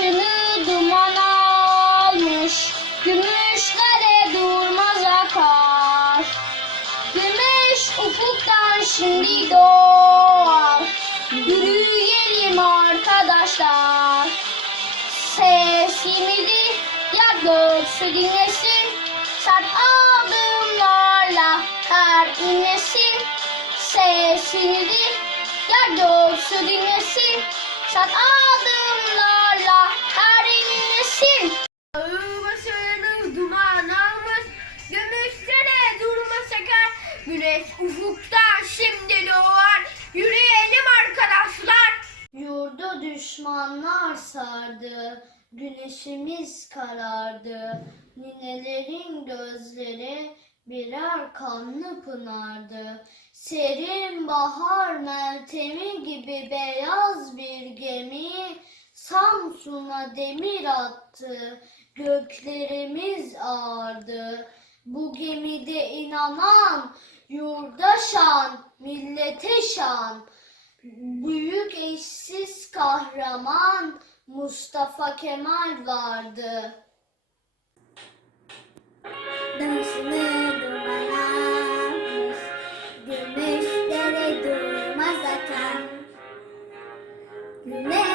başını duman almış Gümüşlere durmaz akar. Gümüş ufuktan şimdi doğar Yürüyelim arkadaşlar. Sesimizi ya göğsü dinlesin Sert adımlarla her inlesin. Sesimizi ya göğsü dinlesin Sert adımlarla her inlesin Ağır başını duman almış. Gümüşlere durma şeker. Güneş ufukta şimdi doğar. Yürüyelim arkadaşlar. Yurda düşmanlar sardı, güneşimiz karardı. Ninelerin gözleri birer kanlı pınardı. Serin bahar meltemi gibi beyaz Samsun'a demir attı, göklerimiz ağardı. Bu gemide inanan yurda şan, millete şan. Büyük eşsiz kahraman Mustafa Kemal vardı. Dönüşünü dumanlamış, gümüşlere durmaz akar. Güneş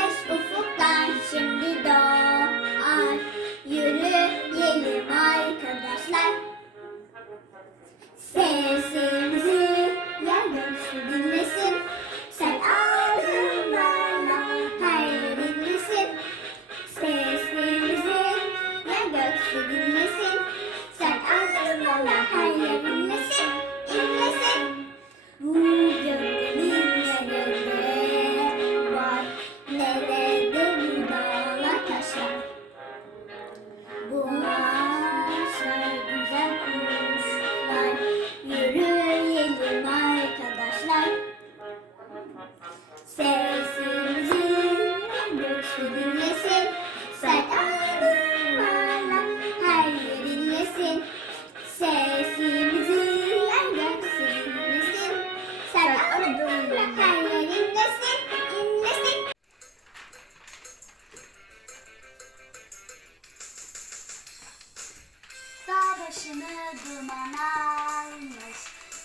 başını duman almış,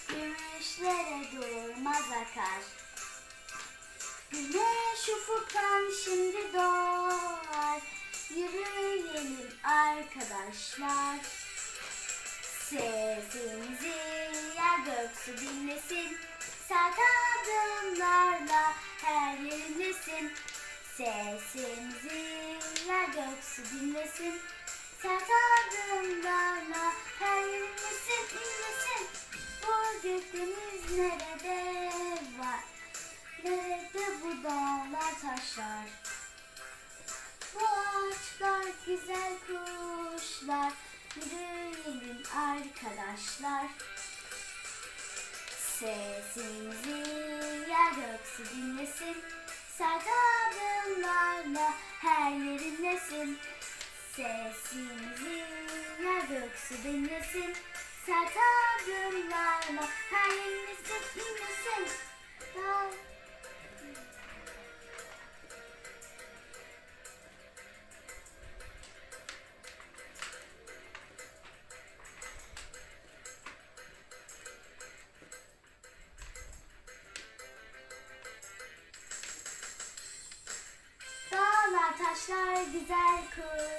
gümüşlere durmaz akar. Güneş ufuktan şimdi doğar, yürüyelim arkadaşlar. Sesimizi yer göksü dinlesin, sert adımlarla her yerindesin. Sesimizi yer göksü dinlesin, sert adımlarla her yerindesin, inlesin. Bu gökdeniz nerede var? Nerede bu dağlar taşlar? Bu ağaçlar güzel kuşlar Yürüyelim arkadaşlar Sesimizi yer göksü dinlesin Sert adımlarla her yerinlesin Sesimizi yer göksü dinlesin. Sert adımlarla her yerinlesin inlesin Dağ taşlar, güzel kuşlar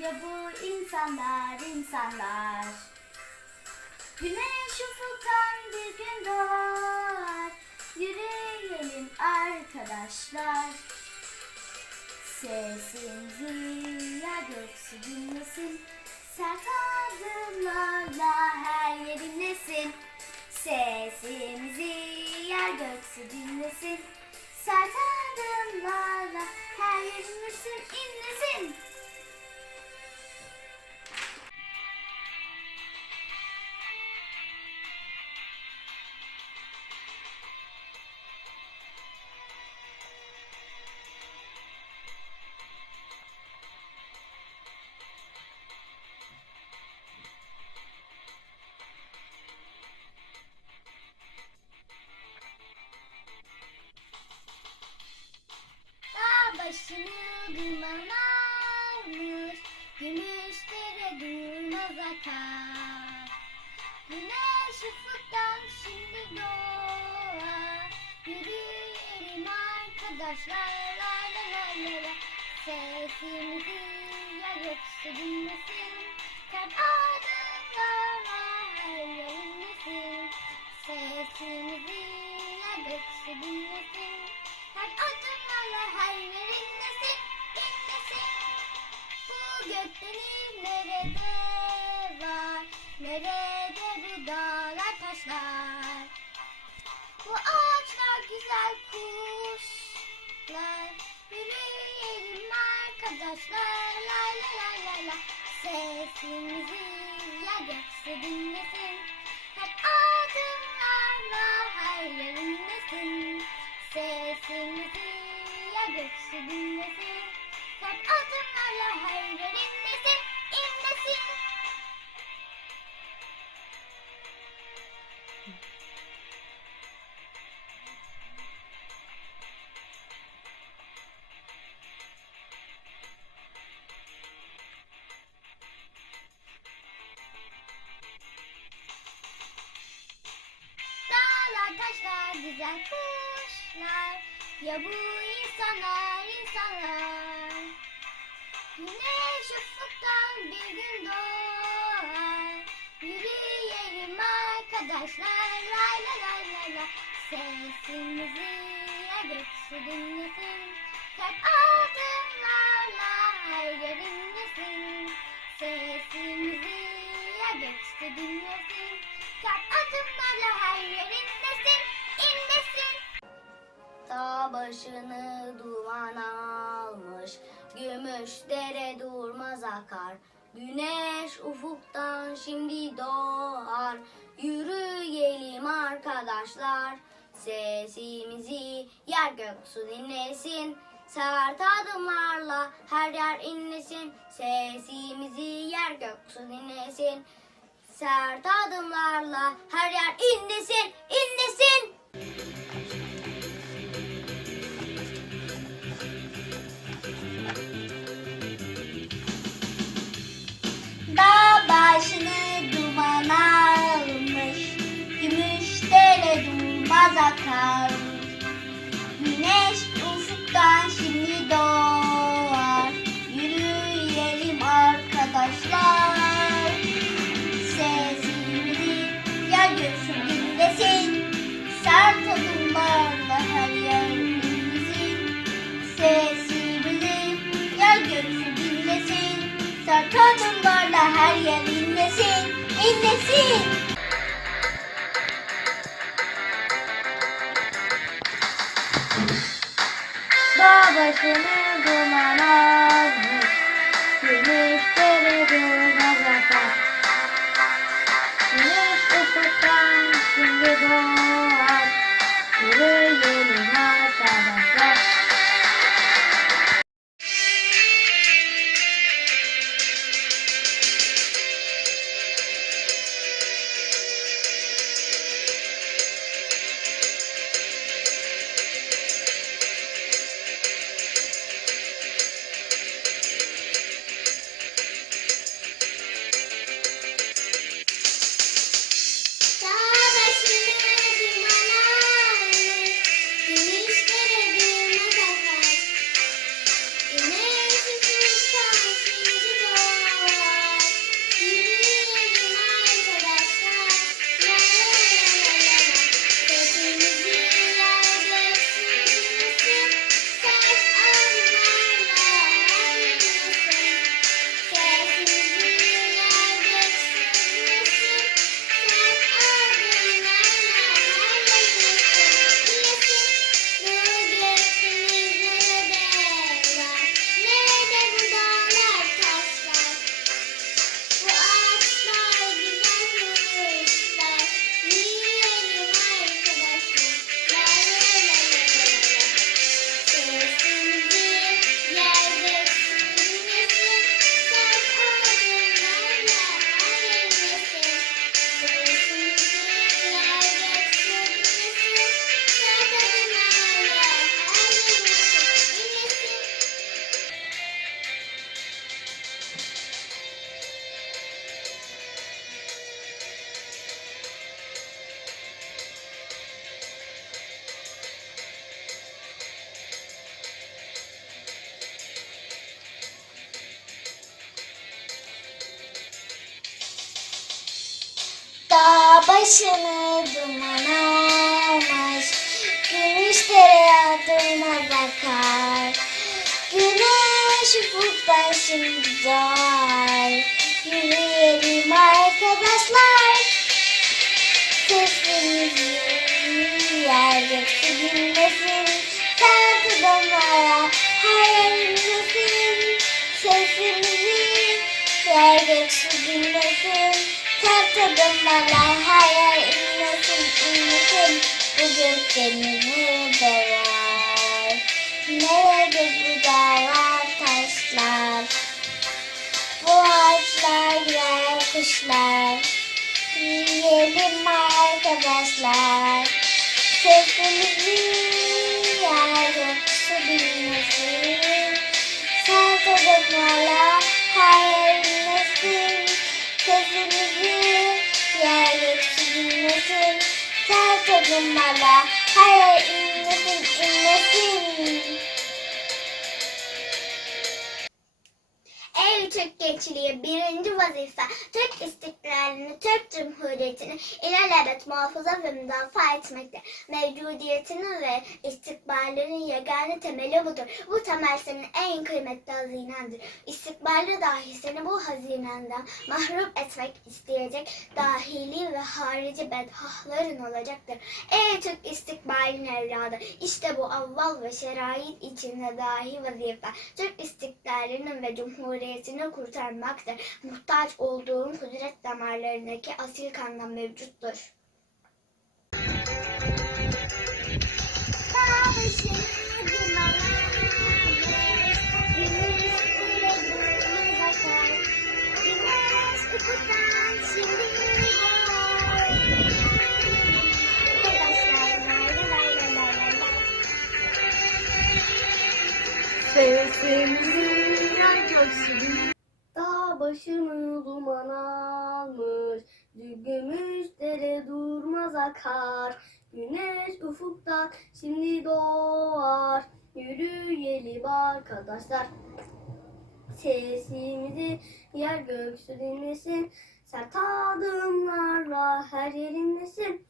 Ya bu insanlar, insanlar. Güneş ufuktan bir gün doğar. Yürüyelim arkadaşlar. Sesimizi ya göksü dinlesin. Sert adımlarla her yer inlesin. Sesimizi yer göksü dinlesin. Sert adımlarla her yer inlesin, başını duman almış Gümüşlere durmaz akar Güneş ufuktan şimdi doğar Yürüyelim arkadaşlar la la la la. La Sesimizi ya gökse dinlesin. Adımlarla Sesimizi ya gökse dinlesin. Hep adımlarla her yerindesin Sesimizi ya gökse dinlesin Dağlar taşlar güzel kuşlar. Ya bu insanlar insanlar. Güneş ufuktan bir gün doğar. Yürüyelim arkadaşlar. Lay la lay la la. Sesimizi ya göksu dinlesin. Kalp adımlarla her yerindesin. Sesimizi ya dinlesin Kalp adımlarla her yerindesin inlesin Dağ başını duman almış Gümüş dere durmaz akar. Güneş ufuktan şimdi doğar Yürüyelim arkadaşlar. Sesimizi yer göksu dinlesin Sert adımlarla her yer inlesin. Sesimizi yer göksu dinlesin Sert adımlarla her yer inlesin. Dağ başını duman başını duman almış Gümüşdere durmaz akar Güneş ufuktan şimdi doğar. Yürüyelim arkadaşlar. Sesimizi yer göksü dinlesin Sen damlara her yerindesin Sesimizi yer dinlesin Damlara her yer inlesin inlesin Bu gökdeniz nerede var Nerede bu dağlar taşlar Bu ağaçlar yer kuşlar Yiyelim arkadaşlar. Sesimizi yer her Sen tadımlarla her inlesin, inlesin. Ey Gençliği birinci vazife Türk istiklalini, Türk Cumhuriyeti'ni ilelebet muhafaza ve müdafaa etmektir. Mevcudiyetinin ve istikbalinin yegane temeli budur. Bu temel senin en kıymetli hazinendir. İstikbalde dahi seni bu hazinenden mahrum etmek isteyecek dahili ve harici bedhahların olacaktır. Ey Türk istikbalin evladı işte bu avval ve şerait içinde dahi vazife. Türk istiklalinin ve cumhuriyetini kurtarmaktır. Muhtaç olduğun kudret damarlarındaki asil kandan mevcuttur. Sesimizi yer göksün. Akar. Güneş ufukta şimdi doğar, yürüyelim arkadaşlar. Sesimizi yer göksü dinlesin, sert adımlarla her yerindesin.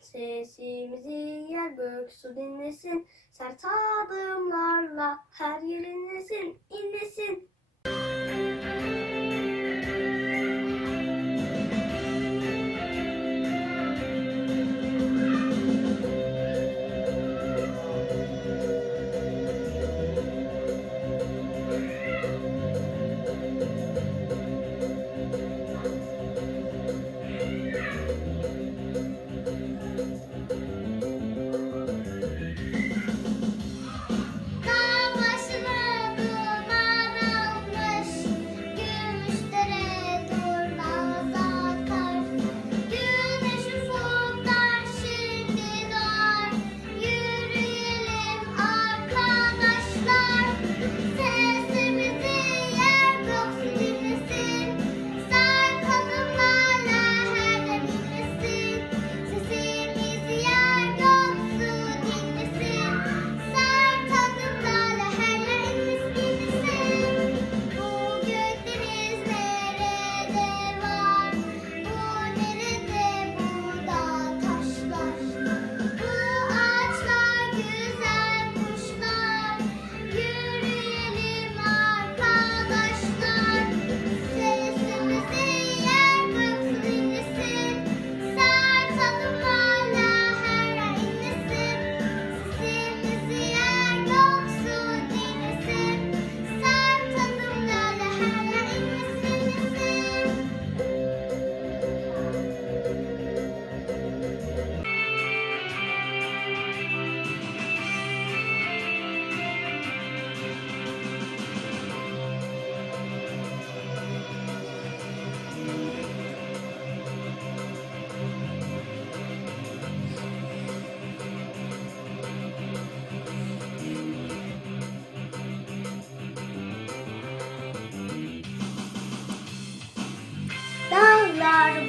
Sesimizi yer göksü dinlesin, sert adımlarla her yerindesin, inlesin. Dağ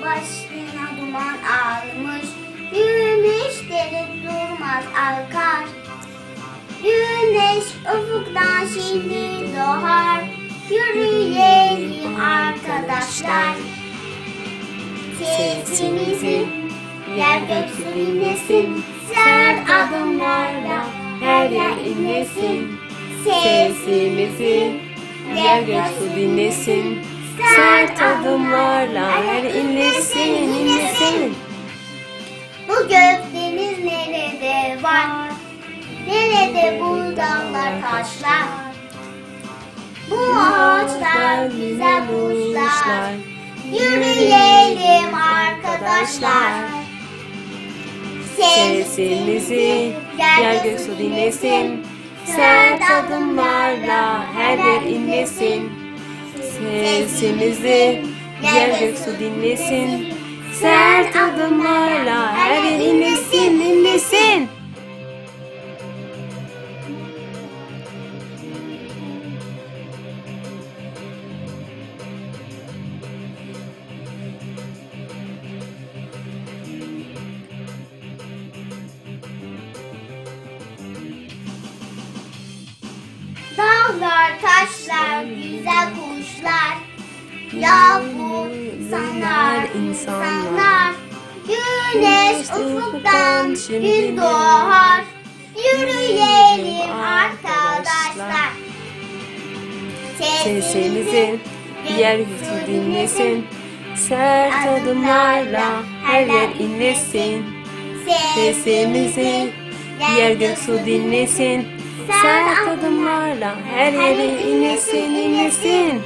başına duman almış, güneşleri durmaz akar. Güneş ufuktan şimdi doğar, yürüyelim arkadaşlar. Sesimizi yer gök su dinlesin. Sert adımlarla her yer inlesin. Sesimizi yer gök dinlesin. Sert adımlarla her inlesin inlesin. Bu gökdeniz nerede var? Nerede bu dağlar taşlar? Bu ağaçlar güzel kuşlar. Yürüyelim arkadaşlar. Sesimizi yer gök su dinlesin. Sert adımlarla her yer inlesin. Sesimizi yer gök su dinlesin. Sert adımlarla her yer inlesin inlesin. Yağmur, insanlar. Güneş ufuktan gün doğar. Yürüyelim arkadaşlar. Sesimizi yer götü dinlesin. Sert adımlarla her yer inlesin. Sesimizi yer gök su dinlesin. Sert adımlarla her yere inlesin inlesin.